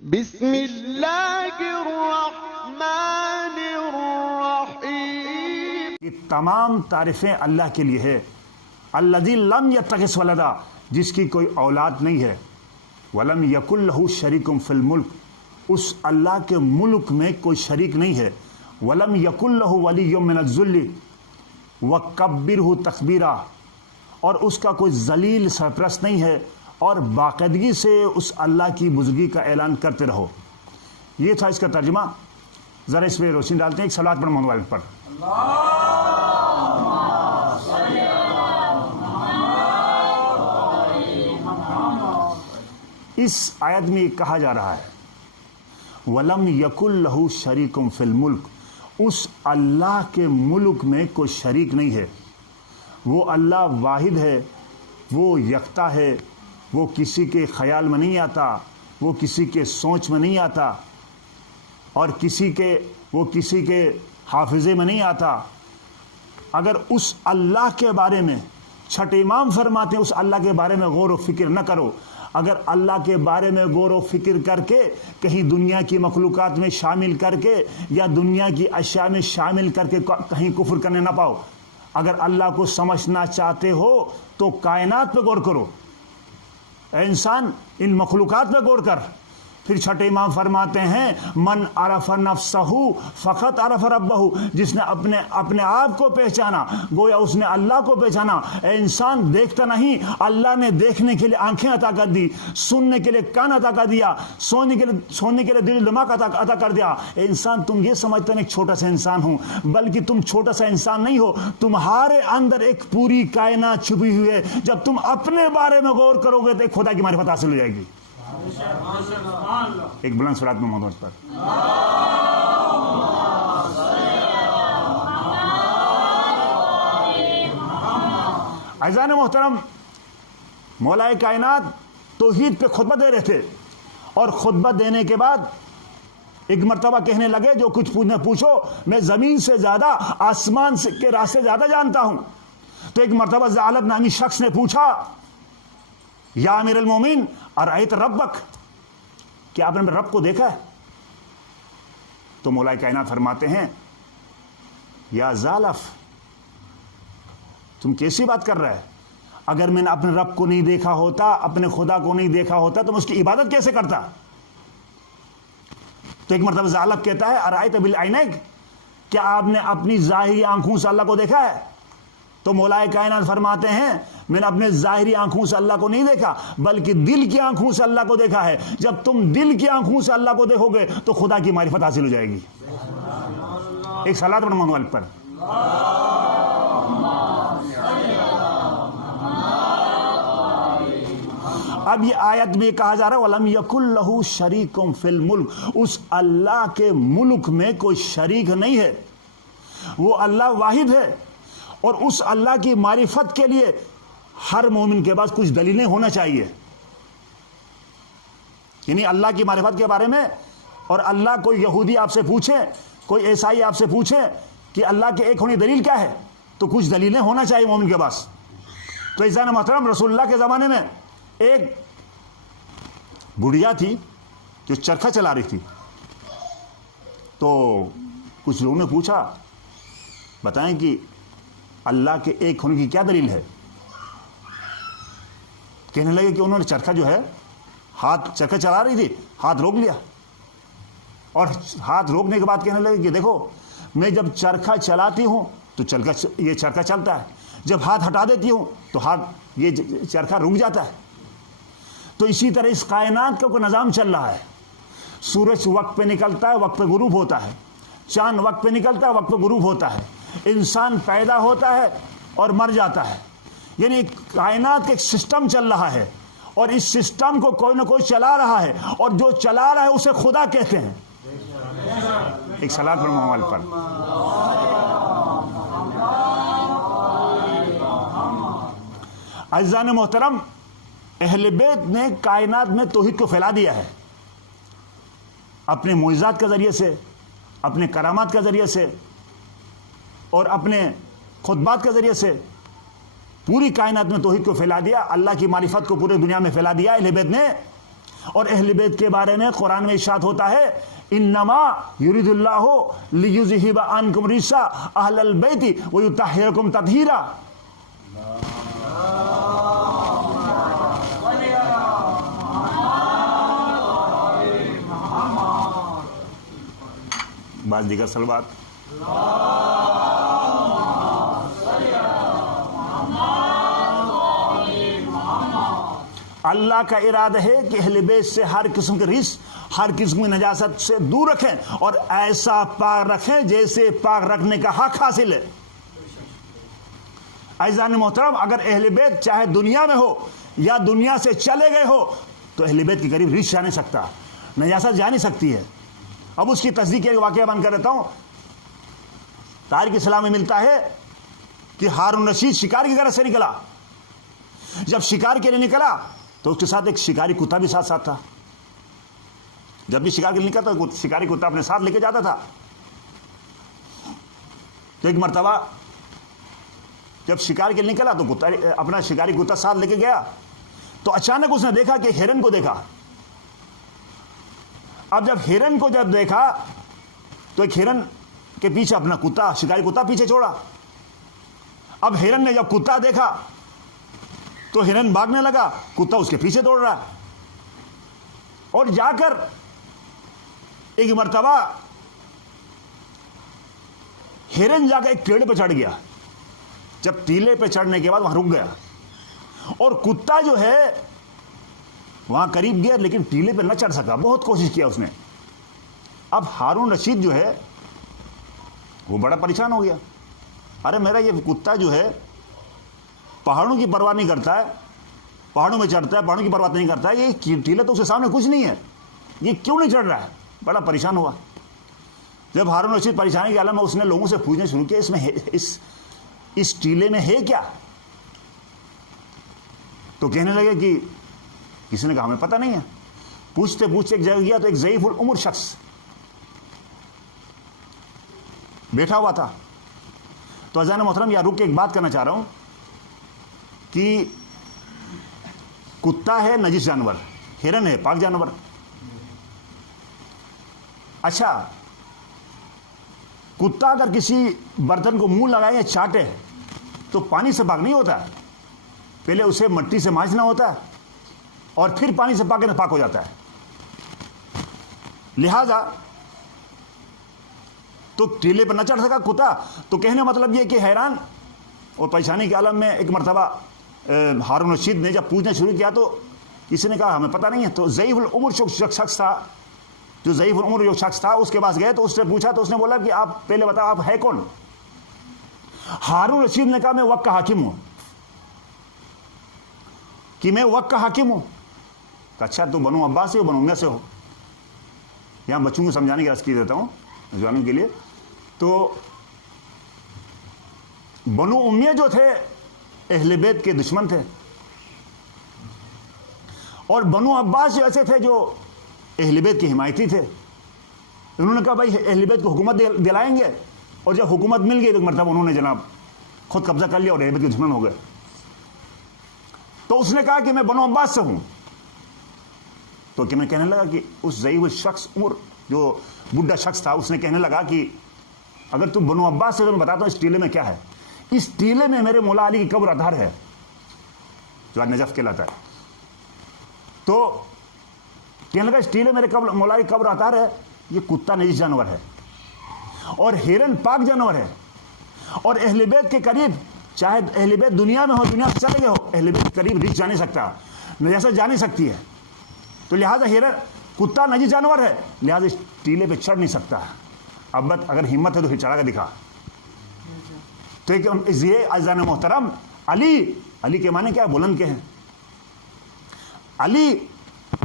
بسم اللہ الرحمن الرحیم۔ یہ تمام تعریفیں اللہ کے لیے ہے۔ الذی لم یتخذ ولدا، جس کی کوئی اولاد نہیں ہے۔ ولم یکن لہ شریک فی الملک، اس اللہ کے ملک میں کوئی شریک نہیں ہے۔ ولم یکن لہ ولی من الذل وکبرہ تکبیرا، اور اس کا کوئی ذلیل سرپرست نہیں ہے، اور باقاعدگی سے اس اللہ کی بزرگی کا اعلان کرتے رہو۔ یہ تھا اس کا ترجمہ۔ ذرا اس پہ روشنی ڈالتے ہیں، ایک صلوات پڑھ محمد والد پر۔ اس آیت میں یہ کہا جا رہا ہے وَلَمْ يَكُنْ لَهُ شَرِيكٌ فِي الْمُلْكِ، اس اللہ کے ملک میں کوئی شریک نہیں ہے۔ وہ اللہ واحد ہے، وہ یکتا ہے، وہ کسی کے خیال میں نہیں آتا، وہ کسی کے سوچ میں نہیں آتا، اور وہ کسی کے حافظے میں نہیں آتا۔ اگر اس اللہ کے بارے میں، چھٹے امام فرماتے ہیں، اس اللہ کے بارے میں غور و فکر نہ کرو۔ اگر اللہ کے بارے میں غور و فکر کر کے کہیں دنیا کی مخلوقات میں شامل کر کے یا دنیا کی اشیاء میں شامل کر کے کہیں کفر کرنے نہ پاؤ۔ اگر اللہ کو سمجھنا چاہتے ہو تو کائنات پہ غور کرو، اے انسان ان مخلوقات پہ غور کر۔ پھر چھٹے امام فرماتے ہیں من عرف نفسہ فقط عرف ربہ، جس نے اپنے آپ کو پہچانا گویا اس نے اللہ کو پہچانا۔ اے انسان دیکھتا نہیں، اللہ نے دیکھنے کے لیے آنکھیں عطا کر دی، سننے کے لیے کان عطا کر دیا، سونے کے لیے دل دماغ عطا کر دیا۔ اے انسان تم یہ سمجھتے ہیں ایک چھوٹا سا انسان ہوں، بلکہ تم چھوٹا سا انسان نہیں ہو، تمہارے اندر ایک پوری کائنات چھپی ہوئی ہے۔ جب تم اپنے بارے میں غور کرو گے تو ایک خدا کی معرفت حاصل ہو جائے گی۔ ایک بلند صلوات میں محمد پر۔ عزیزان محترم، مولا کائنات توحید پہ خطبہ دے رہے تھے، اور خطبہ دینے کے بعد ایک مرتبہ کہنے لگے جو کچھ پوچھو، میں زمین سے زیادہ، آسمان کے راستے زیادہ جانتا ہوں۔ تو ایک مرتبہ ثعلب نامی شخص نے پوچھا یا امیر المومنین ارأیت ربک، کیا آپ نے میرے رب کو دیکھا ہے؟ تو مولا کائنات فرماتے ہیں یا ثعلب، تم کیسی بات کر رہے ہیں؟ اگر میں نے اپنے رب کو نہیں دیکھا ہوتا، اپنے خدا کو نہیں دیکھا ہوتا، تو میں اس کی عبادت کیسے کرتا؟ تو ایک مرتبہ ثعلب کہتا ہے ارأیت بالعینیک، کیا آپ نے اپنی ظاہری آنکھوں سے اللہ کو دیکھا ہے؟ تو مولا کائنات فرماتے ہیں میں نے اپنے ظاہری آنکھوں سے اللہ کو نہیں دیکھا، بلکہ دل کی آنکھوں سے اللہ کو دیکھا ہے۔ جب تم دل کی آنکھوں سے اللہ کو دیکھو گے تو خدا کی معرفت حاصل ہو جائے گی۔ ایک صلوات پڑھو محمد والد پر۔ اب یہ آیت میں کہا جا رہا ہے وَلَمْ يَكُنْ لَهُ شَرِيكٌ فِي الْمُلْكِ، اس اللہ کے ملک میں کوئی شریک نہیں ہے۔ وہ اللہ واحد ہے، اور اس اللہ کی معرفت کے لیے ہر مومن کے پاس کچھ دلیلیں ہونا چاہیے۔ یعنی اللہ کی معرفت کے بارے میں، اور اللہ کوئی یہودی آپ سے پوچھے، کوئی عیسائی آپ سے پوچھے کہ اللہ کے ایک ہونے کی دلیل کیا ہے، تو کچھ دلیلیں ہونا چاہیے مومن کے پاس۔ تو عزیزان محترم، رسول اللہ کے زمانے میں ایک بڑھیا تھی جو چرخہ چلا رہی تھی۔ تو کچھ لوگوں نے پوچھا بتائیں کہ اللہ کے ایک ہونے کی کیا دلیل ہے؟ کہنے لگے کہ انہوں نے چرخہ جو ہے، چرخہ چلا رہی تھی، ہاتھ روک لیا، اور ہاتھ روکنے کے بعد کہنے لگے کہ دیکھو میں جب چرخہ چلاتی ہوں تو یہ چرخہ چلتا ہے، جب ہاتھ ہٹا دیتی ہوں تو یہ چرخہ رک جاتا ہے۔ تو اسی طرح اس کائنات کا کوئی نظام چل رہا ہے۔ سورج وقت پہ نکلتا ہے، وقت پہ غروب ہوتا ہے، چاند وقت پہ نکلتا ہے، وقت پہ غروب ہوتا ہے، انسان پیدا ہوتا ہے اور مر جاتا ہے۔ یعنی کائنات کا ایک سسٹم چل رہا ہے، اور اس سسٹم کو کوئی نہ کوئی چلا رہا ہے، اور جو چلا رہا ہے اسے خدا کہتے ہیں۔ ایک صلوات پڑھو محمد پر۔ عزیزان محترم، اہل بیت نے کائنات میں توحید کو پھیلا دیا ہے، اپنے معجزات کے ذریعے سے، اپنے کرامات کے ذریعے سے، اور اپنے خطبات کے ذریعے سے پوری کائنات میں توحید کو پھیلا دیا، اللہ کی معرفت کو پورے دنیا میں پھیلا دیا اہل بیت نے۔ اور اہل بیت کے بارے میں قرآن میں ارشاد ہوتا ہے انما یرید اللہ لیذہب عنکم الرجس اہل البیت ویطہرکم تطہیرا. بعض دیگر صلوات. اللہ کا ارادہ ہے کہ اہل بیت سے ہر قسم کے رجس، ہر قسم کی نجاست سے دور رکھیں اور ایسا پاک رکھیں جیسے پاک رکھنے کا حق حاصل ہے. عزیزان محترم، اگر اہل بیت چاہے دنیا میں ہو یا دنیا سے چلے گئے ہو تو اہل بیت کے قریب رجس جا نہیں سکتا، نجاست جا نہیں سکتی ہے. اب اس کی تصدیق ایک واقعہ بیان کر دیتا ہوں. تاریخ اسلام میں ملتا ہے کہ ہارون رشید شکار کی غرض سے نکلا. جب شکار کے لیے نکلا تو اس کے ساتھ ایک شکاری کتا بھی ساتھ تھا. جب بھی شکار کے لیے نکلا تو شکاری کتا اپنے ساتھ لے کے جاتا تھا. تو ایک مرتبہ جب شکار کے لیے نکلا تو اپنا شکاری کتا ساتھ لے کے گیا تو اچانک اس نے دیکھا کہ ہرن کو دیکھا. اب جب ہرن کو جب دیکھا تو ایک ہرن کے پیچھے اپنا کتا، شکاری کتا پیچھے چھوڑا. اب ہرن نے جب کتا دیکھا تو ہرن بھاگنے لگا، کتا اس کے پیچھے دوڑ رہا. اور جا کر ایک مرتبہ ہرن جا کر ایک پیڑ پہ چڑھ گیا. جب ٹیلے پہ چڑھنے کے بعد وہاں رک گیا اور کتا جو ہے وہاں قریب گیا لیکن ٹیلے پہ نہ چڑھ سکا. بہت کوشش کیا اس نے. اب ہارون رشید جو ہے وہ بڑا پریشان ہو گیا. ارے میرا یہ کتا جو ہے پہاڑوں کی پرواہ نہیں کرتا ہے، پہاڑوں میں چڑھتا ہے، پہاڑوں کی پرواہ نہیں کرتا ہے، یہ ٹیلا تو اس کے سامنے کچھ نہیں ہے، یہ کیوں نہیں چڑھ رہا ہے؟ بڑا پریشان ہوا. جب ہارون رشید پریشانی کے عالم میں اس نے لوگوں سے پوچھنا شروع کیا اس میں اس ٹیلے میں ہے کیا؟ تو کہنے لگے کہ کسی نے کہا ہمیں پتہ نہیں ہے. پوچھتے پوچھتے ایک جگہ گیا تو ایک ضعیف العمر شخص بیٹھا ہوا تھا. تو عزیزان محترم یہاں رک کے ایک بات کرنا چاہ رہا ہوں کہ کتا ہے نجس جانور، ہرن ہے پاک جانور. اچھا کتا اگر کسی برتن کو منہ لگائے یا چاٹے تو پانی سے پاک نہیں ہوتا ہے، پہلے اسے مٹی سے مانجنا ہوتا ہے اور پھر پانی سے پاک ہو جاتا ہے. لہذا تو ٹیلے پر نہ چڑھ سکا کتا. تو کہنے مطلب یہ کہ حیران اور پریشانی کے عالم میں ایک مرتبہ ہارون رشید نے جب پوچھنا شروع کیا تو کسی نے کہا ہمیں پتہ نہیں ہے. تو ضعیف العمر شخص تھا، جو ضعیف العمر جو شخص تھا اس کے پاس گئے تو اس سے پوچھا تو اس نے بولا کہ آپ پہلے بتاؤ آپ ہے کون؟ ہارون رشید نے کہا میں وقت کا حاکم ہوں. کہ میں وقت کا حاکم ہوں. اچھا تو بنو عباس سے ہو بنو امیہ سے ہو؟ یہاں بچوں کو سمجھانے کی عرض کی دیتا ہوں نوجوانوں کے لیے. تو بنو امیہ جو تھے اہل بیت کے دشمن تھے اور بنو عباس جو ایسے تھے جو اہل بیت کے حمایتی تھے. انہوں نے کہا بھائی اہل بیت کو حکومت دلائیں گے، اور جب حکومت مل گئی تو مرتبہ انہوں نے جناب خود قبضہ کر لیا اور اہل بیت کے دشمن ہو گئے. تو اس نے کہا کہ میں بنو عباس سے ہوں. تو کہ میں کہنے لگا کہ اس ضعیف شخص عمر جو بڈھا شخص تھا اس نے کہنے لگا کہ اگر تم بنو عباس سے تو میں بتاتا ہوں اس ٹیلے میں کیا ہے. اس ٹیلے میں میرے مولا علی کی قبر آدھار ہے جو آج نجف کہلاتا ہے. تو کہنے لگا اس ٹیلے میرے مولا علی کی قبر آدھار ہے. یہ کتا نجس جانور ہے اور ہرن پاک جانور ہے اور اہل بیت کے قریب چاہے اہل بیت دنیا میں ہو دنیا سے چلے گئے ہو اہل بیت کے قریب رچ جا نہیں سکتا، نجاست جا نہیں سکتی ہے. تو لہٰذا ہرن کتا نجس جانور ہے لہٰذا اس ٹیلے پہ چڑھ نہیں سکتا. اب اگر ہمت ہے تو پھر چڑھا کے دکھا. تو یہ عزیزان محترم علی کے معنی کیا ہے؟ بلند کے ہیں. علی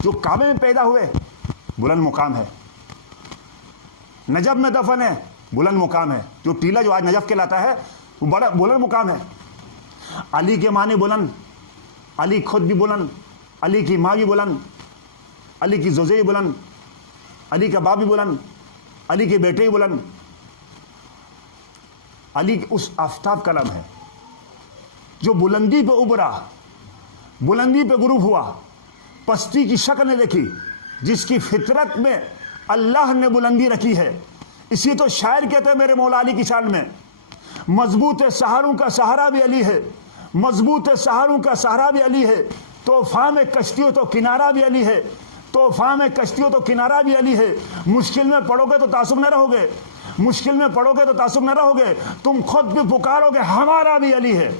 جو کعبے میں پیدا ہوئے بلند مقام ہے، نجف میں دفن ہے بلند مقام ہے. جو ٹیلا جو آج نجف کہلاتا ہے وہ بڑا بلند مقام ہے. علی کے معنی بلند، علی خود بھی بلند، علی کی ماں بھی بلند، علی کی زوجے بھی بلند، علی کا باپ بھی بلند، علی کے بیٹے بھی بلند. علی اس آفتاب کا علم ہے جو بلندی پہ ابھرا، بلندی پہ غروب ہوا، پستی کی شکل نہیں دیکھی، جس کی فطرت میں اللہ نے بلندی رکھی ہے۔ اسی تو شاعر کہتے ہیں میرے مولا علی کی شان میں، مضبوط سہاروں کا سہارا بھی علی ہے، مضبوط سہاروں کا سہارا بھی علی ہے، طوفان میں کشتیوں تو کنارہ بھی علی ہے، طوفان میں کشتیوں تو کنارہ بھی علی ہے۔ مشکل میں پڑو گے تو تعصب نہ رہو گے، مشکل میں پڑو گے تو تعصب نہ رہو گے، تم خود بھی پکارو گے ہمارا بھی علی ہے۔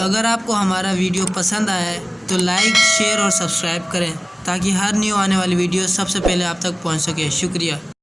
اگر آپ کو ہمارا ویڈیو پسند آیا ہے تو لائک، شیئر اور سبسکرائب کریں تاکہ ہر نیو آنے والی ویڈیو سب سے پہلے آپ تک پہنچ سکے۔ شکریہ۔